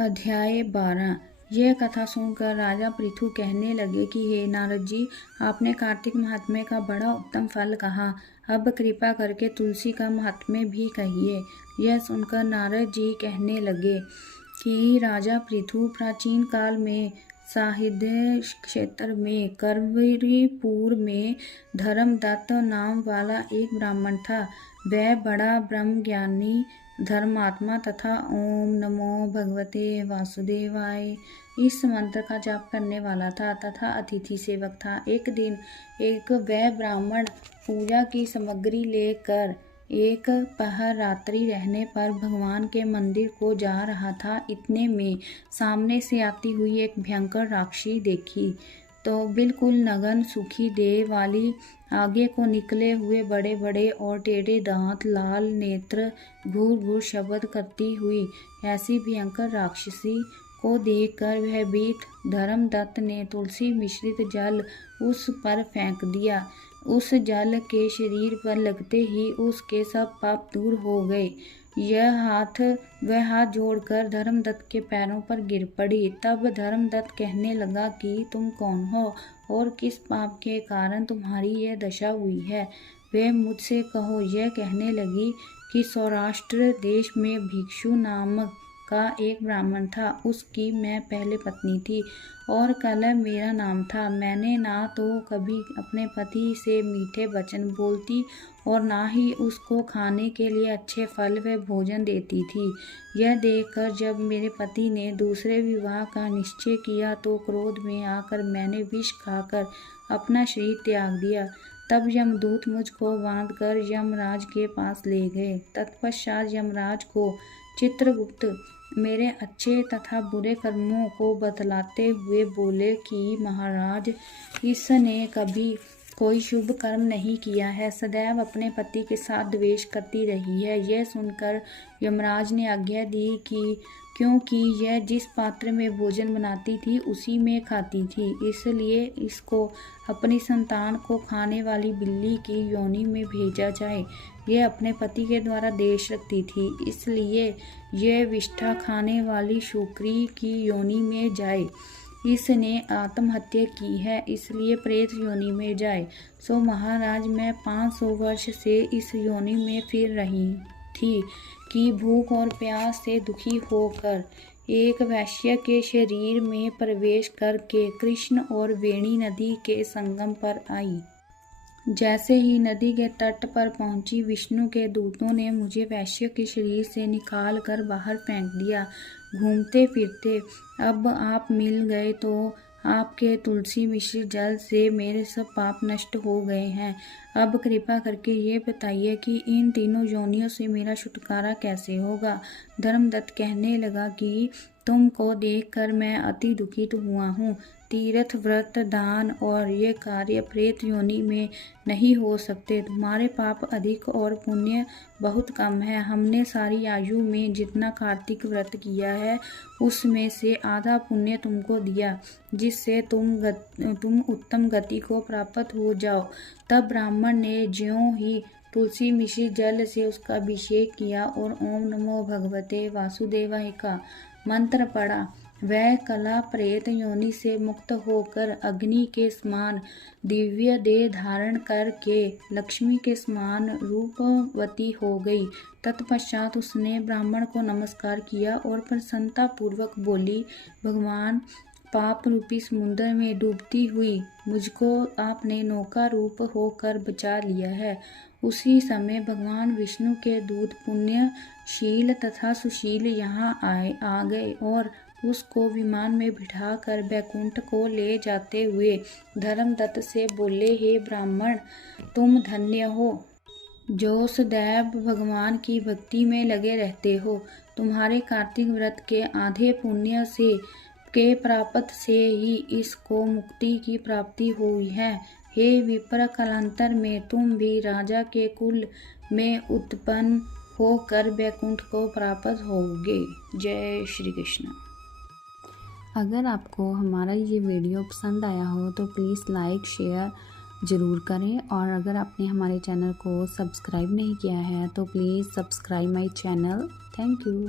अध्याय 12। यह कथा सुनकर राजा पृथु कहने लगे कि हे नारद जी, आपने कार्तिक महात्म्य का बड़ा उत्तम फल कहा। अब कृपा करके तुलसी का महात्म्य भी कहिए। यह सुनकर नारद जी कहने लगे कि राजा पृथु, प्राचीन काल में साहित्य क्षेत्र में करवरीपुर में धर्मदत्त नाम वाला एक ब्राह्मण था। वह बड़ा ब्रह्मज्ञानी, धर्मात्मा तथा ओम नमो भगवते वासुदेवाय इस मंत्र का जाप करने वाला था तथा अतिथि सेवक था। एक दिन वह ब्राह्मण पूजा की सामग्री लेकर एक पहर रात्रि रहने पर भगवान के मंदिर को जा रहा था। इतने में सामने से आती हुई एक भयंकर राक्षसी देखी तो बिल्कुल नग्न सूखी देह वाली, आगे को निकले हुए बड़े बड़े और टेढ़े दांत, लाल नेत्र, घूर घूर शब्द करती हुई ऐसी भयंकर राक्षसी को देखकर भयभीत धर्मदत्त ने तुलसी मिश्रित जल उस पर फेंक दिया। उस जल के शरीर पर लगते ही उसके सब पाप दूर हो गए। वह हाथ जोड़कर धर्मदत्त के पैरों पर गिर पड़ी। तब धर्मदत्त कहने लगा कि तुम कौन हो और किस पाप के कारण तुम्हारी यह दशा हुई है, वह मुझसे कहो। यह कहने लगी कि सौराष्ट्र देश में भिक्षु नामक का एक ब्राह्मण था। उसकी मैं पहले पत्नी थी और कलह मेरा नाम था। मैंने ना तो कभी अपने पति से मीठे वचन बोलती और ना ही उसको खाने के लिए अच्छे फल व भोजन देती थी। यह देखकर जब मेरे पति ने दूसरे विवाह का निश्चय किया तो क्रोध में आकर मैंने विष खाकर अपना शरीर त्याग दिया। तब यमदूत मुझको बांधकर यमराज के पास ले गए। तत्पश्चात यमराज को चित्रगुप्त मेरे अच्छे तथा बुरे कर्मों को बतलाते हुए बोले कि महाराज, इसने कभी कोई शुभ कर्म नहीं किया है, सदैव अपने पति के साथ द्वेष करती रही है। यह सुनकर यमराज ने आज्ञा दी कि क्योंकि यह जिस पात्र में भोजन बनाती थी उसी में खाती थी, इसलिए इसको अपनी संतान को खाने वाली बिल्ली की योनि में भेजा जाए। यह अपने पति के द्वारा देश रखती थी, इसलिए यह विष्ठा खाने वाली शुक्री की योनि में जाए। इसने आत्महत्या की है, इसलिए प्रेत योनि में जाए। सो महाराज, मैं 500 वर्ष से इस योनि में फिर रही थी कि भूख और प्यास से दुखी होकर एक वैश्य के शरीर में प्रवेश करके कृष्ण और वेणी नदी के संगम पर आई। जैसे ही नदी के तट पर पहुंची, विष्णु के दूतों ने मुझे वैश्य के शरीर से निकाल कर बाहर फेंक दिया। घूमते फिरते अब आप मिल गए तो आपके तुलसी मिश्रित जल से मेरे सब पाप नष्ट हो गए हैं। अब कृपा करके ये बताइए कि इन तीनों योनियों से मेरा छुटकारा कैसे होगा। धर्मदत्त कहने लगा कि तुमको देखकर मैं अति दुखित हुआ हूँ। तीर्थ, व्रत, दान और ये कार्य प्रेत योनि में नहीं हो सकते। तुम्हारे पाप अधिक और पुण्य बहुत कम है। हमने सारी आयु में जितना कार्तिक व्रत किया है उसमें से आधा पुण्य तुमको दिया, जिससे तुम उत्तम गति को प्राप्त हो जाओ। तब ब्राह्मण ने ज्यों ही तुलसी मिश्रित जल से उसका अभिषेक किया और ओम नमो भगवते वासुदेवाय का मंत्र पढ़ा, वह कला प्रेत योनि से मुक्त होकर अग्नि के समान दिव्य देह धारण करके लक्ष्मी के समान रूपवती हो गई। तत्पश्चात उसने ब्राह्मण को नमस्कार किया और प्रसन्नता पूर्वक बोली, भगवान, पाप रूपी समुद्र में डूबती हुई मुझको आपने नौका रूप होकर बचा लिया है। उसी समय भगवान विष्णु के दूत पुण्यशील तथा सुशील यहाँ आ गए और उसको विमान में बिठाकर बैकुंठ को ले जाते हुए धर्मदत्त से बोले, हे ब्राह्मण, तुम धन्य हो जो सदैव भगवान की भक्ति में लगे रहते हो। तुम्हारे कार्तिक व्रत के आधे पुण्य के प्राप्त से ही इसको मुक्ति की प्राप्ति हुई है। हे विप्र, कालांतर में तुम भी राजा के कुल में उत्पन्न होकर बैकुंठ को प्राप्त होगे। जय श्री कृष्ण। अगर आपको हमारा ये वीडियो पसंद आया हो तो प्लीज़ लाइक शेयर ज़रूर करें, और अगर आपने हमारे चैनल को सब्सक्राइब नहीं किया है तो please subscribe my channel. Thank you.